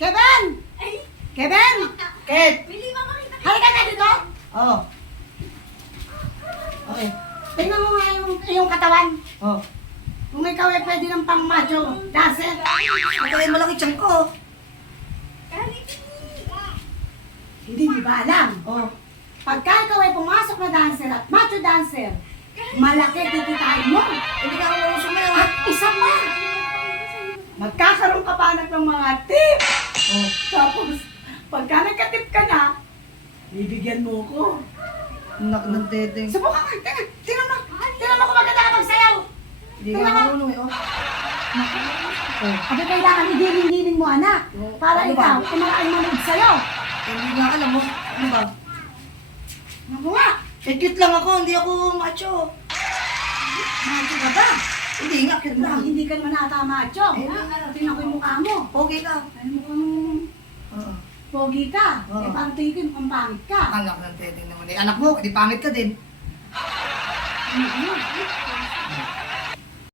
Kevin! Kevin! Kev! Bili mo makita. Halika na dito! Oo. Okay. Tingnan mo nga yung katawan. Oo. Kung ikaw ay pwede ng pang macho, dancer. Kaya malaki tiyan ko. Hindi mo ba alam? Oo. Pagka ikaw ay pumasok na dancer at macho dancer, malaki tikitain mo. Hindi ka ako sumayaw. At isa pa, magkakaroon ka pa ng mga tip. Oh, tapos, pagka nagka-tip ka na, bibigyan mo ko. Anak ng teteng. Subukan ka, tingnan mo kung maganda ka magsayaw. Hindi ka marunong eh. Oh. Abi kailangan idilin-dilin mo anak, para Ano ikaw, ba? tumakaan manood sa'yo. Hindi nga alam mo. Ano ba? Ano mo nga? Eh, cute lang ako. Hindi ako macho. Macho ka ba? Hindi nga, cute lang. Hindi ka naman ata macho. Tingnan ko yung mukha mo. Okay ka. Ay, mukhang Oo. pogi ka. Oo. Eh, parang tingin ko mukhang pangit ka. Anak ng teteng naman eh. Anak mo, di pangit ka din. Ano?